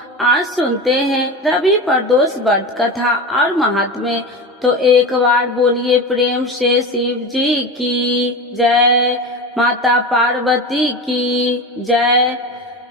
आज सुनते हैं रवि प्रदोष व्रत कथा और महात्म्य। तो एक बार बोलिए प्रेम से शिव जी की जय, माता पार्वती की जय।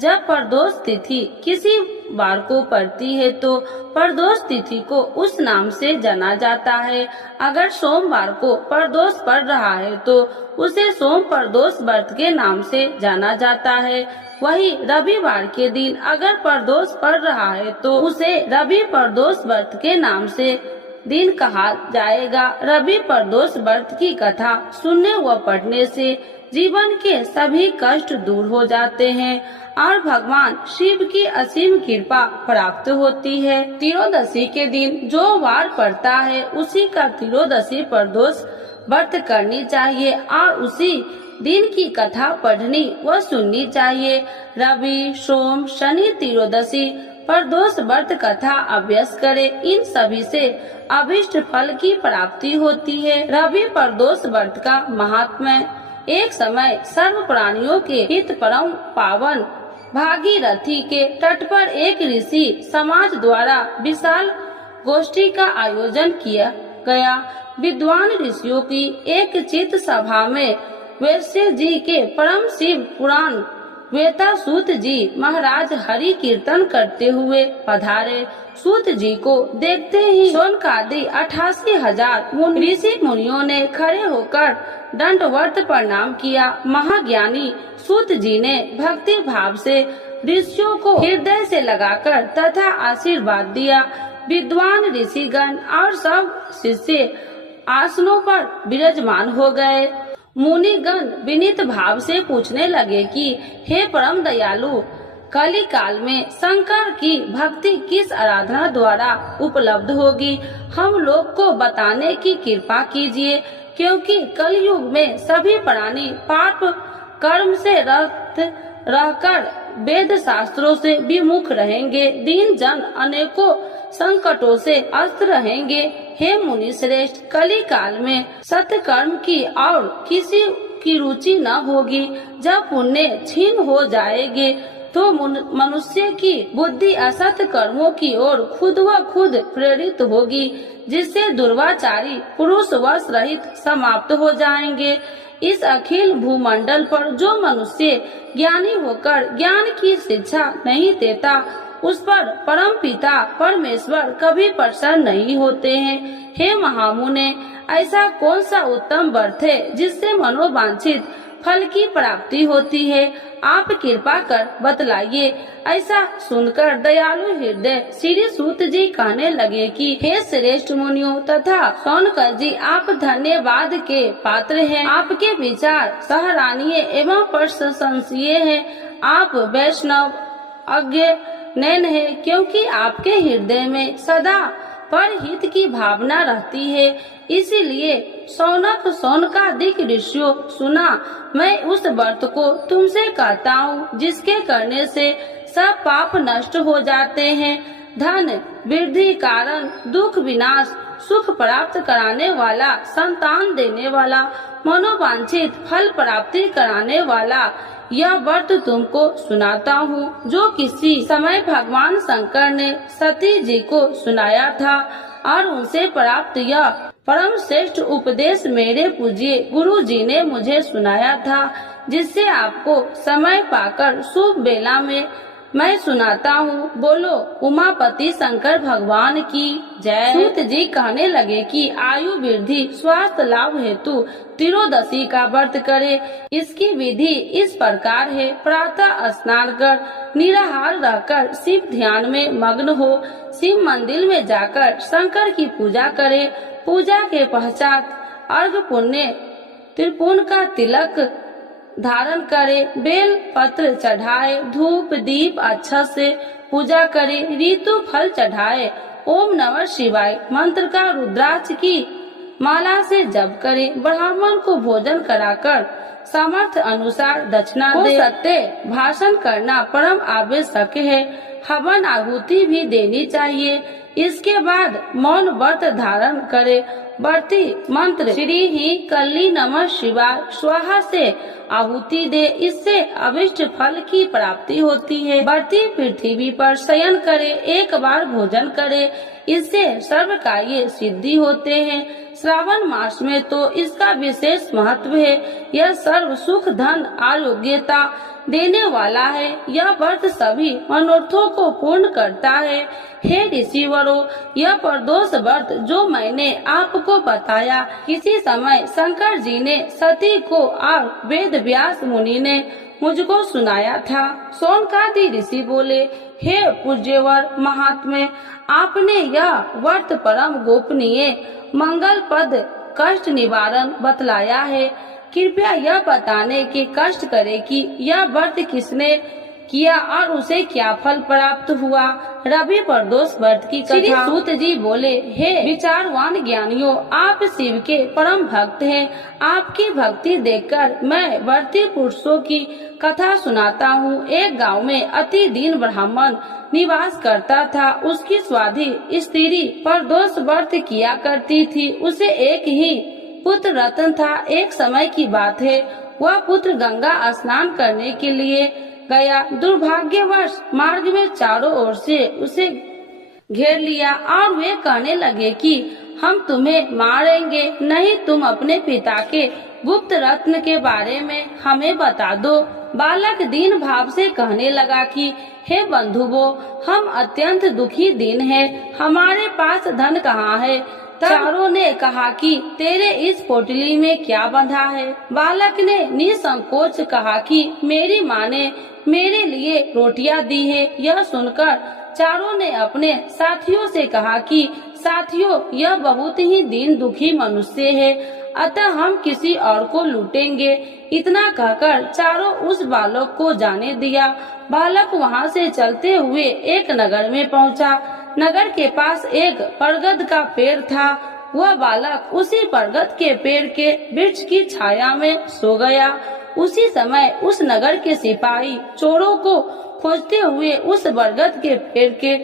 जब प्रदोष तिथि किसी वार को पड़ती है तो प्रदोष तिथि को उस नाम से जाना जाता है। अगर सोमवार को प्रदोष पड़ रहा है तो उसे सोम प्रदोष व्रत के नाम से जाना जाता है। वही रविवार के दिन अगर प्रदोष पड़ रहा है तो उसे रवि प्रदोष व्रत के नाम से दिन कहा जाएगा। रवि प्रदोष व्रत की कथा सुनने व पढ़ने से जीवन के सभी कष्ट दूर हो जाते हैं और भगवान शिव की असीम कृपा प्राप्त होती है। त्रयोदशी के दिन जो वार पड़ता है उसी का त्रयोदशी प्रदोष व्रत करनी चाहिए और उसी दिन की कथा पढ़नी व सुननी चाहिए। रवि, सोम, शनि त्रयोदशी प्रदोष व्रत कथा अभ्यास करे। इन सभी से अभिष्ट फल की प्राप्ति होती है। रवि प्रदोष व्रत का महात्म्य। एक समय सर्व प्राणियों के हित परम पावन भागीरथी के तट पर एक ऋषि समाज द्वारा विशाल गोष्ठी का आयोजन किया गया। विद्वान ऋषियों की एक चित सभा में वैश्य जी के परम शिव पुराण वेता सूत जी महाराज हरि कीर्तन करते हुए पधारे। सूत जी को देखते ही शौनकादि 88,000 ऋषि मुनियों ने खड़े होकर दंडवत प्रणाम किया। महाज्ञानी सूत जी ने भक्ति भाव से ऋषियों को हृदय से लगाकर तथा आशीर्वाद दिया। विद्वान ऋषिगण और सब शिष्य आसनों पर विराजमान हो गए। मुनिगण विनीत भाव से पूछने लगे कि हे परम दयालु, कली काल में शंकर की भक्ति किस आराधना द्वारा उपलब्ध होगी, हम लोग को बताने की कृपा कीजिए, क्योंकि कलयुग में सभी प्राणी पाप कर्म से रत रहकर वेद शास्त्रों से विमुख रहेंगे। दीन जन अनेकों संकटों से अस्त रहेंगे। हे मुनि श्रेष्ठ, कली काल में सत्य कर्म की और किसी की रुचि न होगी। जब पुण्य क्षीण हो जाएंगे तो मनुष्य की बुद्धि असत कर्मों की ओर खुद व खुद प्रेरित होगी, जिससे दुर्वाचारी पुरुष वश रहित समाप्त हो जाएंगे। इस अखिल भूमंडल पर जो मनुष्य ज्ञानी होकर ज्ञान की शिक्षा नहीं देता, उस पर परम पिता परमेश्वर कभी प्रसन्न नहीं होते हैं। हे महामुने, ऐसा कौन सा उत्तम व्रत है जिससे मनोवांछित फल की प्राप्ति होती है? आप कृपा कर बतलाइए। ऐसा सुनकर दयालु हृदय श्री सूत जी कहने लगे कि हे श्रेष्ठ मुनियों तथा शौनकर जी, आप धन्यवाद के पात्र हैं। आपके विचार सराहनीय एवं प्रशंसनीय हैं। आप वैष्णव अज्ञ नैन है, क्योंकि आपके हृदय में सदा परहित की भावना रहती है। इसीलिए शौनकादिक ऋषियों, सुना, मैं उस व्रत को तुमसे कहता हूँ जिसके करने से सब पाप नष्ट हो जाते हैं। धन वृद्धि कारण, दुख विनाश, सुख प्राप्त कराने वाला, संतान देने वाला, मनोवांछित फल प्राप्ति कराने वाला यह व्रत तुमको सुनाता हूँ, जो किसी समय भगवान शंकर ने सती जी को सुनाया था और उनसे प्राप्त यह परम श्रेष्ठ उपदेश मेरे पूज्य गुरु जी ने मुझे सुनाया था, जिससे आपको समय पाकर शुभ बेला में मैं सुनाता हूँ। बोलो उमापति शंकर भगवान की जय। सूत जी कहने लगे कि आयु वृद्धि स्वास्थ्य लाभ हेतु त्रयोदशी का व्रत करे। इसकी विधि इस प्रकार है। प्रातः स्नान कर निराहार रहकर शिव ध्यान में मग्न हो। शिव मंदिर में जाकर शंकर की पूजा करे। पूजा के पश्चात अर्घ पुण्य त्रिपुण का तिलक धारण करे, बेल पत्र चढ़ाए, धूप दीप अच्छा से पूजा करे, ऋतु फल चढ़ाए, ओम नमः शिवाय मंत्र का रुद्राक्ष की माला से जप करे, ब्राह्मण को भोजन कराकर सामर्थ्य अनुसार दक्षिणा दे। सत्य भाषण करना परम आवश्यक है। हवन आहुति भी देनी चाहिए। इसके बाद मौन व्रत धारण करे। बढ़ती मंत्र श्री ही कल्ली नमः शिवाय स्वाहा से आहुति दे, इससे अभिष्ट फल की प्राप्ति होती है। बढ़ती पृथ्वी पर शयन करे, एक बार भोजन करे, इससे सर्व कार्य सिद्धि होते हैं। श्रावण मास में तो इसका विशेष महत्व है। यह सर्व सुख धन आरोग्यता देने वाला है। यह व्रत सभी मनोरथों को पूर्ण करता है। हे ऋषिवरों, यह प्रदोष व्रत जो मैंने आपको बताया, किसी समय शंकर जी ने सती को और वेद व्यास मुनि ने मुझको सुनाया था। शौनकादि ऋषि बोले, हे पूज्यवर महात्मे, आपने यह व्रत परम गोपनीय मंगल पद कष्ट निवारण बतलाया है। कृपया यह बताने के कष्ट करे कि यह व्रत किसने किया और उसे क्या फल प्राप्त हुआ। रवि प्रदोष व्रत की कथा। सूत जी बोले, हे विचारवान ज्ञानियों, आप शिव के परम भक्त हैं। आपकी भक्ति देखकर मैं व्रती पुरुषों की कथा सुनाता हूँ। एक गांव में अति दीन ब्राह्मण निवास करता था। उसकी स्वाधी स्त्री प्रदोष व्रत किया करती थी। उसे एक ही पुत्र रतन था। एक समय की बात है, वह पुत्र गंगा स्नान करने के लिए गया। दुर्भाग्यवश मार्ग में चारों ओर से उसे घेर लिया और वे कहने लगे कि हम तुम्हें मारेंगे, नहीं तुम अपने पिता के गुप्त रत्न के बारे में हमें बता दो। बालक दीन भाव से कहने लगा कि हे बंधुओं, हम अत्यंत दुखी दीन हैं, हमारे पास धन कहाँ है। चारों ने कहा कि तेरे इस पोटली में क्या बंधा है। बालक ने निसंकोच कहा कि मेरी माँ ने मेरे लिए रोटियां दी है। यह सुनकर चारों ने अपने साथियों से कहा कि साथियों, यह बहुत ही दीन दुखी मनुष्य है, अतः हम किसी और को लूटेंगे। इतना कहकर चारों उस बालक को जाने दिया। बालक वहाँ से चलते हुए एक नगर में पहुँचा। नगर के पास एक बरगद का पेड़ था। वह बालक उसी बरगद के पेड़ के वृक्ष की छाया में सो गया। उसी समय उस नगर के सिपाही चोरों को खोजते हुए उस बरगद के पेड़ के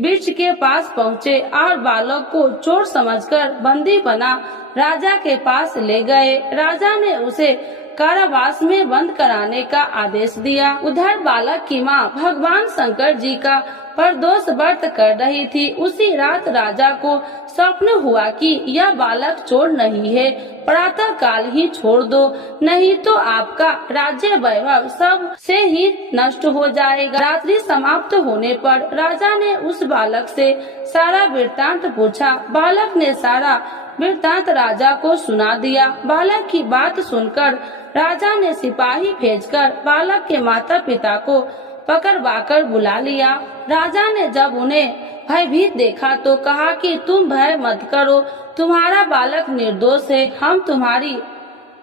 वृक्ष के पास पहुँचे और बालक को चोर समझकर बंदी बना राजा के पास ले गए। राजा ने उसे कारावास में बंद कराने का आदेश दिया। उधर बालक की माँ भगवान शंकर जी का प्रदोष व्रत कर रही थी। उसी रात राजा को स्वप्न हुआ कि यह बालक चोर नहीं है, प्रातः काल ही छोड़ दो, नहीं तो आपका राज्य वैभव सब से ही नष्ट हो जाएगा। रात्रि समाप्त होने पर राजा ने उस बालक से सारा वृत्तांत पूछा। बालक ने सारा वृत्तांत राजा को सुना दिया। बालक की बात सुनकर राजा ने सिपाही भेजकर बालक के माता पिता को पकड़वाकर बुला लिया। राजा ने जब उन्हें भयभीत देखा तो कहा कि तुम भय मत करो, तुम्हारा बालक निर्दोष है। हम तुम्हारी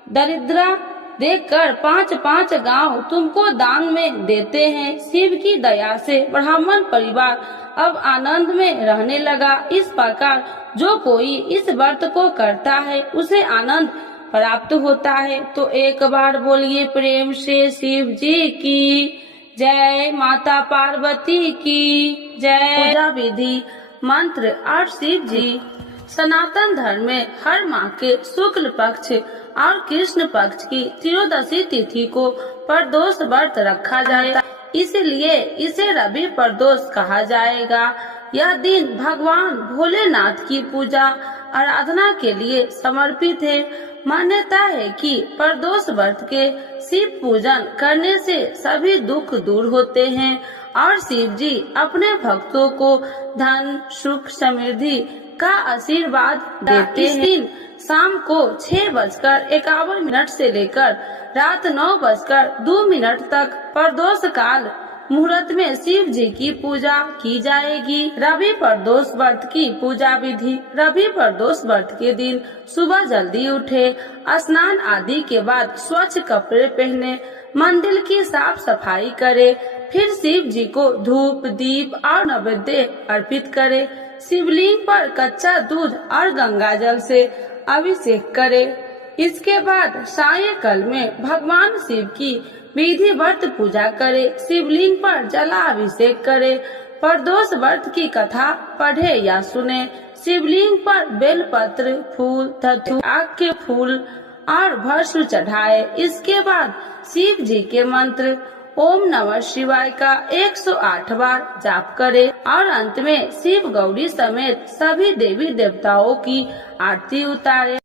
दरिद्रता देखकर 5-5 गांव तुमको दान में देते हैं। शिव की दया से ब्राह्मण परिवार अब आनंद में रहने लगा। इस प्रकार जो कोई इस व्रत को करता है उसे आनंद प्राप्त होता है। तो एक बार बोलिए प्रेम से शिव जी की जय, माता पार्वती की जय। पूजा विधि मंत्र और शिव जी। सनातन धर्म में हर माह के शुक्ल पक्ष और कृष्ण पक्ष की त्रयोदशी तिथि को प्रदोष व्रत रखा जाएगा, इसलिए इसे रवि प्रदोष कहा जाएगा। यह दिन भगवान भोलेनाथ की पूजा आराधना के लिए समर्पित है। मान्यता है कि प्रदोष व्रत के शिव पूजन करने से सभी दुख दूर होते हैं और शिव जी अपने भक्तों को धन सुख समृद्धि का आशीर्वाद देते हैं। इस दिन शाम को 6:51 से लेकर रात 9:02 तक प्रदोष काल मुहूर्त में शिव जी की पूजा की जाएगी। रवि प्रदोष व्रत की पूजा विधि। रवि प्रदोष व्रत के दिन सुबह जल्दी उठे, स्नान आदि के बाद स्वच्छ कपड़े पहने, मंदिर की साफ सफाई करे, फिर शिव जी को धूप दीप और नैवेद्य अर्पित करे। शिवलिंग पर कच्चा दूध और गंगा जल से अभिषेक करे। इसके बाद सायंकाल में भगवान शिव की विधिवत पूजा करे। शिवलिंग पर जलाभिषेक करे। प्रदोष व्रत की कथा पढ़े या सुने। शिवलिंग पर बेलपत्र, फूल, धतूर, आग के फूल और भस्म चढ़ाए। इसके बाद शिव जी के मंत्र ओम नमः शिवाय का 108 बार जाप करे और अंत में शिव गौरी समेत सभी देवी देवताओं की आरती उतारे।